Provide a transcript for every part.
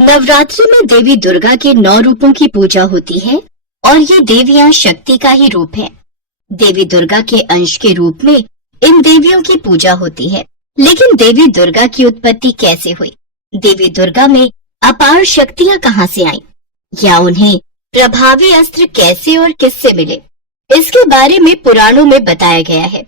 नवरात्रि में देवी दुर्गा के 9 रूपों की पूजा होती है और ये देवियां शक्ति का ही रूप है। देवी दुर्गा के अंश के रूप में इन देवियों की पूजा होती है। लेकिन देवी दुर्गा की उत्पत्ति कैसे हुई? देवी दुर्गा में अपार शक्तियां कहां से आईं? या उन्हें प्रभावी अस्त्र कैसे और किससे मिले? इसके बारे में पुराणों में बताया गया है।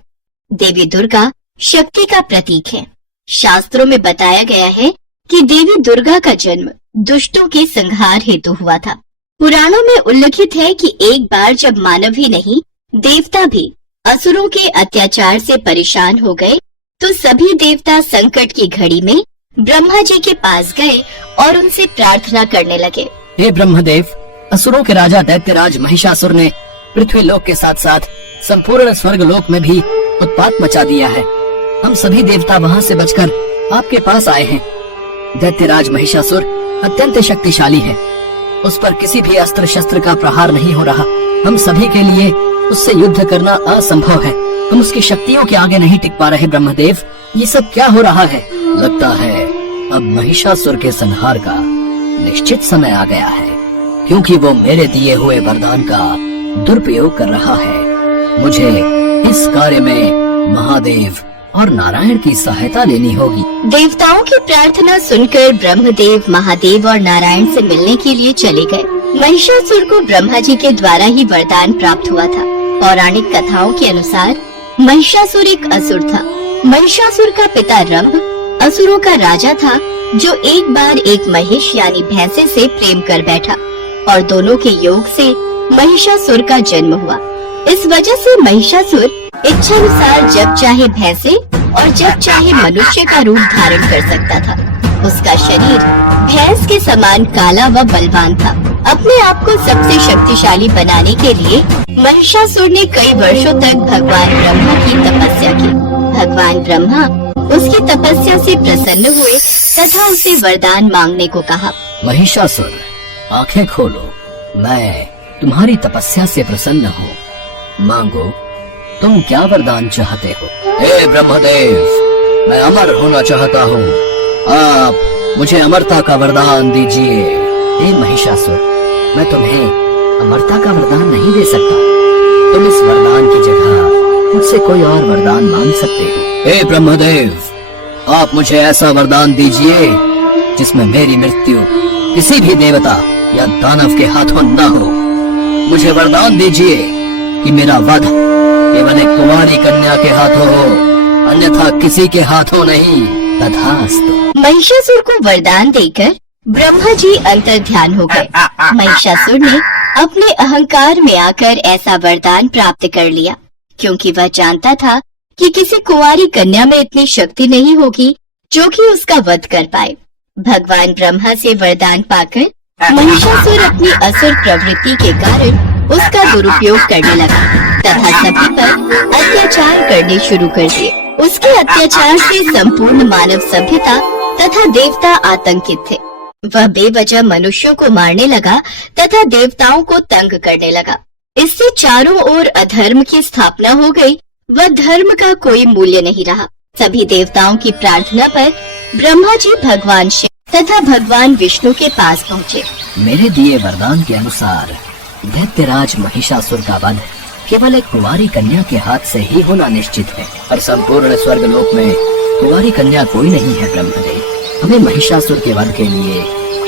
देवी दुर्गा शक्ति का प्रतीक है। शास्त्रों में बताया गया है कि देवी दुर्गा का जन्म दुष्टों के संहार हेतु हुआ था। पुराणों में उल्लिखित है कि एक बार जब मानव ही नहीं देवता भी असुरों के अत्याचार से परेशान हो गए तो सभी देवता संकट की घड़ी में ब्रह्मा जी के पास गए और उनसे प्रार्थना करने लगे। हे ब्रह्मदेव, असुरों के राजा दैत्यराज महिषासुर ने पृथ्वी लोक के साथ साथ संपूर्ण स्वर्ग लोक में भी उत्पात मचा दिया है। हम सभी देवता वहाँ से बचकर आपके पास आए हैं। दैत्यराज महिषासुर अत्यंत शक्तिशाली है। उस पर किसी भी अस्त्र शस्त्र का प्रहार नहीं हो रहा। हम सभी के लिए उससे युद्ध करना असंभव है। हम उसकी शक्तियों के आगे नहीं टिक पा रहे। ब्रह्मदेव, ये सब क्या हो रहा है? लगता है अब महिषासुर के संहार का निश्चित समय आ गया है, क्योंकि वो मेरे दिए हुए वरदान का दुरुपयोग कर रहा है। मुझे इस कार्य में महादेव और नारायण की सहायता लेनी होगी। देवताओं की प्रार्थना सुनकर ब्रह्मदेव महादेव और नारायण से मिलने के लिए चले गए। महिषासुर को ब्रह्मा जी के द्वारा ही वरदान प्राप्त हुआ था। पौराणिक कथाओं के अनुसार महिषासुर एक असुर था। महिषासुर का पिता रंभ असुरों का राजा था, जो एक बार एक महिष यानी भैंसे से प्रेम कर बैठा और दोनों के योग से महिषासुर का जन्म हुआ। इस वजह से महिषासुर इच्छानुसार जब चाहे भैंसे और जब चाहे मनुष्य का रूप धारण कर सकता था। उसका शरीर भैंस के समान काला व बलवान था। अपने आप को सबसे शक्तिशाली बनाने के लिए महिषासुर ने कई वर्षों तक भगवान ब्रह्मा की तपस्या की। भगवान ब्रह्मा उसकी तपस्या से प्रसन्न हुए तथा उसे वरदान मांगने को कहा। महिषासुर, आंखें खोलो, मैं तुम्हारी तपस्या से प्रसन्न हूँ। मांगो, तुम क्या वरदान चाहते हो? हे ब्रह्मदेव, मैं अमर होना चाहता हूँ। आप मुझे अमरता का वरदान दीजिए। हे महिषासुर, मैं तुम्हें अमरता का वरदान नहीं दे सकता। तुम इस वरदान की जगह मुझसे कोई और वरदान मांग सकते हो। हे ब्रह्मदेव, आप मुझे ऐसा वरदान दीजिए जिसमें मेरी मृत्यु किसी भी देवता या दानव के हाथों न हो। मुझे वरदान दीजिए कि मेरा वध केवल एक कुमारी कन्या के हाथों हो, अन्यथा किसी के हाथों नहीं। तथास्तु। महिषासुर को वरदान देकर ब्रह्मा जी अंतर्ध्यान हो गए। महिषासुर ने अपने अहंकार में आकर ऐसा वरदान प्राप्त कर लिया, क्योंकि वह जानता था कि किसी कुंवारी कन्या में इतनी शक्ति नहीं होगी जो कि उसका वध कर पाए। भगवान ब्रह्मा से वरदान पाकर महिषासुर अपनी असुर प्रवृत्ति के कारण उसका दुरुपयोग करने लगा तथा सभी पर अत्याचार करने शुरू कर दिए। उसके अत्याचार से संपूर्ण मानव सभ्यता तथा देवता आतंकित थे। वह बेवजह मनुष्यों को मारने लगा तथा देवताओं को तंग करने लगा। इससे चारों ओर अधर्म की स्थापना हो गई। वह धर्म का कोई मूल्य नहीं रहा। सभी देवताओं की प्रार्थना पर ब्रह्मा जी भगवान शिव तथा भगवान विष्णु के पास पहुँचे। मेरे दिए वरदान के अनुसार दैत्यराज महिषासुर का वध केवल एक कुंवारी कन्या के हाथ से ही होना निश्चित है, और संपूर्ण स्वर्ग लोक में कुंवारी कन्या कोई नहीं है। ब्रह्मदेव, हमें महिषासुर के वध के लिए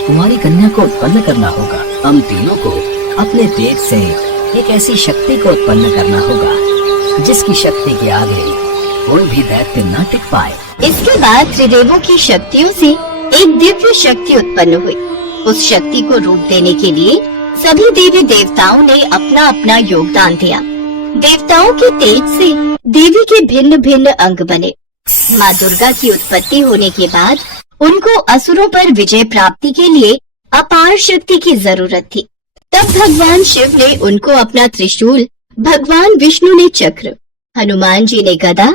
कुंवारी कन्या को उत्पन्न करना होगा। हम तीनों को अपने पेट से एक ऐसी शक्ति को उत्पन्न करना होगा जिसकी शक्ति के आगे कोई भी दैत्य न टिक पाए। इसके बाद त्रिदेवों की शक्तियों से एक दिव्य शक्ति उत्पन्न हुई। उस शक्ति को रूप देने के लिए सभी देवी देवताओं ने अपना अपना योगदान दिया। देवताओं के तेज से देवी के भिन्न भिन्न अंग बने। माँ दुर्गा की उत्पत्ति होने के बाद उनको असुरों पर विजय प्राप्ति के लिए अपार शक्ति की जरूरत थी। तब भगवान शिव ने उनको अपना त्रिशूल, भगवान विष्णु ने चक्र, हनुमान जी ने गदा,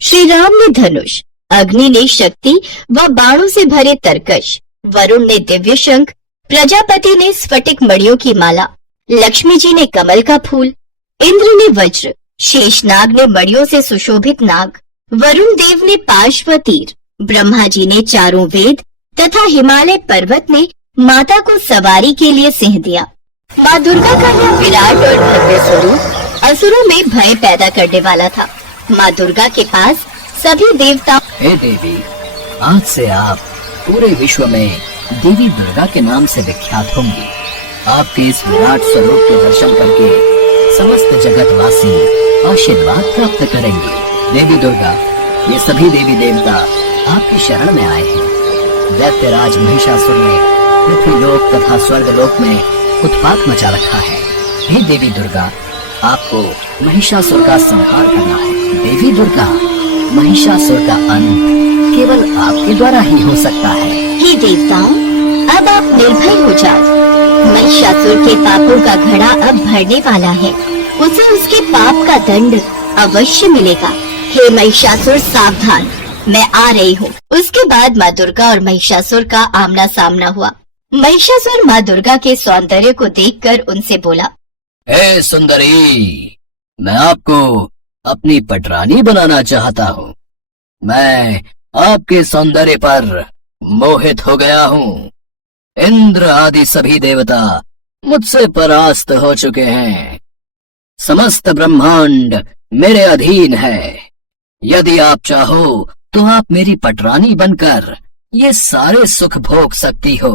श्री राम ने धनुष, अग्नि ने शक्ति व बाणों से भरे तरकश, वरुण ने दिव्य शंख, प्रजापति ने स्फटिक मणियों की माला, लक्ष्मी जी ने कमल का फूल, इंद्र ने वज्र, शेषनाग ने मणियों से सुशोभित नाग, वरुण देव ने पाश व तीर, ब्रह्मा जी ने चारों वेद तथा हिमालय पर्वत में माता को सवारी के लिए सिंह दिया। माँ दुर्गा का यह विराट और भव्य स्वरूप असुरों में भय पैदा करने वाला था। माँ दुर्गा के पास सभी देवता। हे देवी, आज से आप पूरे विश्व में देवी दुर्गा के नाम से विख्यात होंगी। आपके इस विराट स्वरूप के दर्शन करके समस्त जगतवासी आशीर्वाद प्राप्त करेंगे। देवी दुर्गा, ये सभी देवी देवता आपकी शरण में आए हैं। दैत्यराज महिषासुर ने पृथ्वीलोक तथा स्वर्गलोक में उत्पात मचा रखा है। हे देवी दुर्गा, आपको महिषासुर का संहार करना है। देवी दुर्गा, महिषासुर का अंत केवल आपके द्वारा ही हो सकता है। हे देवताओं, अब आप निर्भय हो जाओ। महिषासुर के पापों का घड़ा अब भरने वाला है। उसे उसके पाप का दंड अवश्य मिलेगा। हे महिषासुर, सावधान, मैं आ रही हूँ। उसके बाद माँ दुर्गा और महिषासुर का आमना सामना हुआ। महिषासुर माँ दुर्गा के सौंदर्य को देखकर उनसे बोला, हे सुंदरी, मैं आपको अपनी पटरानी बनाना चाहता हूँ। मैं आपके सौंदर्य पर मोहित हो गया हूँ। इंद्र आदि सभी देवता मुझसे परास्त हो चुके हैं। समस्त ब्रह्मांड मेरे अधीन है। यदि आप चाहो तो आप मेरी पटरानी बनकर ये सारे सुख भोग सकती हो।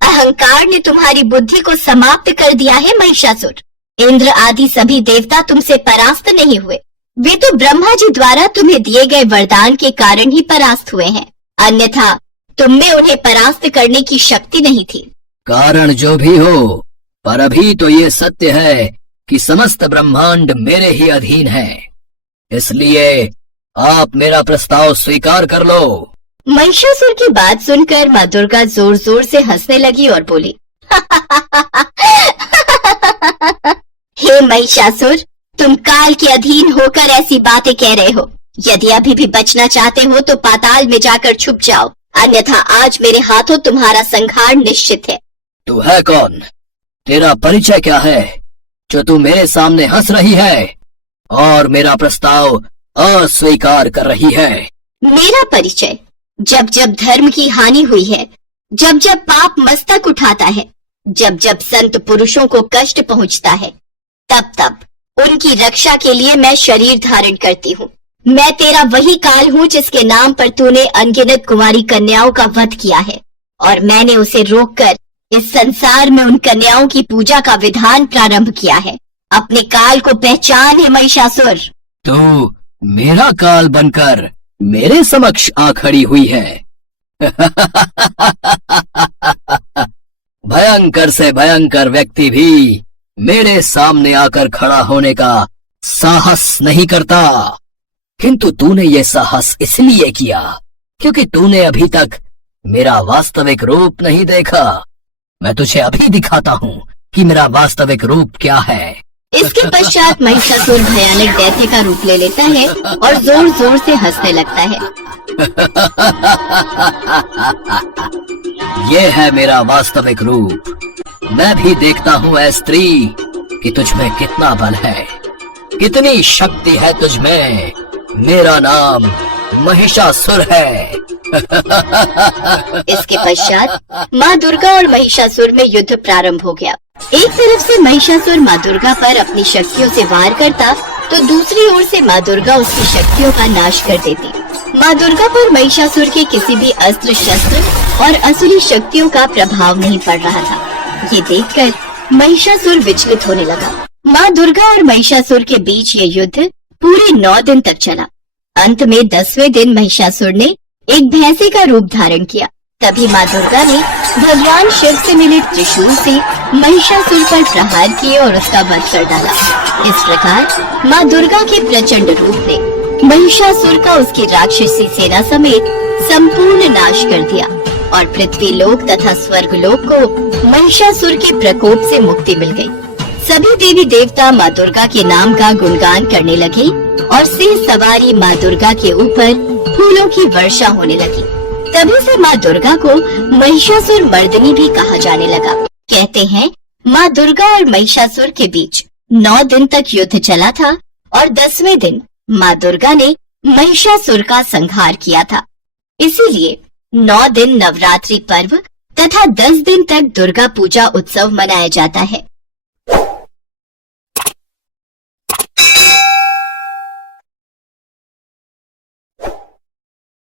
अहंकार ने तुम्हारी बुद्धि को समाप्त कर दिया है महिषासुर। इंद्र आदि सभी देवता तुमसे परास्त नहीं हुए। वे तो ब्रह्मा जी द्वारा तुम्हें दिए गए वरदान के कारण ही परास्त हुए हैं, अन्यथा तुम में उन्हें परास्त करने की शक्ति नहीं थी। कारण जो भी हो, पर अभी तो ये सत्य है कि समस्त ब्रह्मांड मेरे ही अधीन है। इसलिए आप मेरा प्रस्ताव स्वीकार कर लो। महिषासुर की बात सुनकर माँ दुर्गा जोर जोर से हंसने लगी और बोली, हे महिषासुर, तुम काल के अधीन होकर ऐसी बातें कह रहे हो। यदि अभी भी बचना चाहते हो तो पाताल में जाकर छुप जाओ, अन्यथा आज मेरे हाथों तुम्हारा संहार निश्चित है। तू है कौन? तेरा परिचय क्या है जो तू मेरे सामने हंस रही है और मेरा प्रस्ताव अस्वीकार कर रही है? मेरा परिचय, जब जब धर्म की हानि हुई है, जब जब पाप मस्तक उठाता है, जब जब संत पुरुषों को कष्ट पहुंचता है, तब तब उनकी रक्षा के लिए मैं शरीर धारण करती हूँ। मैं तेरा वही काल हूँ जिसके नाम पर तूने अनगिनत कुमारी कन्याओं का वध किया है, और मैंने उसे रोककर इस संसार में उन कन्याओं की पूजा का विधान प्रारंभ किया है। अपने काल को पहचान है महिषासुर। तू मेरा काल बनकर मेरे समक्ष आ खड़ी हुई है। भयंकर से भयंकर व्यक्ति भी मेरे सामने आकर खड़ा होने का साहस नहीं करता, किंतु तूने ये साहस इसलिए किया क्योंकि तूने अभी तक मेरा वास्तविक रूप नहीं देखा। मैं तुझे अभी दिखाता हूँ कि मेरा वास्तविक रूप क्या है। इसके पश्चात महिषासुर भयानक दैत्य का रूप ले लेता है और जोर जोर से हंसने लगता है। ये है मेरा वास्तविक रूप। मैं भी देखता हूँ ऐ स्त्री कि तुझ में कितना बल है, कितनी शक्ति है तुझ में। मेरा नाम महिषासुर है। इसके पश्चात माँ दुर्गा और महिषासुर में युद्ध प्रारंभ हो गया। एक तरफ से महिषासुर माँ दुर्गा पर अपनी शक्तियों से वार करता, तो दूसरी ओर से माँ दुर्गा उसकी शक्तियों का नाश कर देती। माँ दुर्गा पर महिषासुर के किसी भी अस्त्र शस्त्र और असुरी शक्तियों का प्रभाव नहीं पड़ रहा था। ये देखकर महिषासुर विचलित होने लगा। माँ दुर्गा और महिषासुर के बीच ये युद्ध पूरे 9 दिन तक चला। अंत में 10वें दिन महिषासुर ने एक भैंसे का रूप धारण किया। तभी माँ दुर्गा ने भगवान शिव से मिले त्रिशूल से महिषासुर पर प्रहार किए और उसका वध कर डाला। इस प्रकार माँ दुर्गा के प्रचंड रूप ने महिषासुर का उसकी राक्षसी सेना समेत संपूर्ण नाश कर दिया और पृथ्वी लोक तथा स्वर्ग लोक को महिषासुर के प्रकोप से मुक्ति मिल गई। सभी देवी देवता माँ दुर्गा के नाम का गुणगान करने लगे और सिंह सवारी माँ दुर्गा के ऊपर फूलों की वर्षा होने लगी। तभी से माँ दुर्गा को महिषासुर मर्दिनी भी कहा जाने लगा। कहते हैं माँ दुर्गा और महिषासुर के बीच 9 दिन तक युद्ध चला था और 10वें दिन माँ दुर्गा ने महिषासुर का संहार किया था। इसीलिए 9 दिन नवरात्रि पर्व तथा 10 दिन तक दुर्गा पूजा उत्सव मनाया जाता है।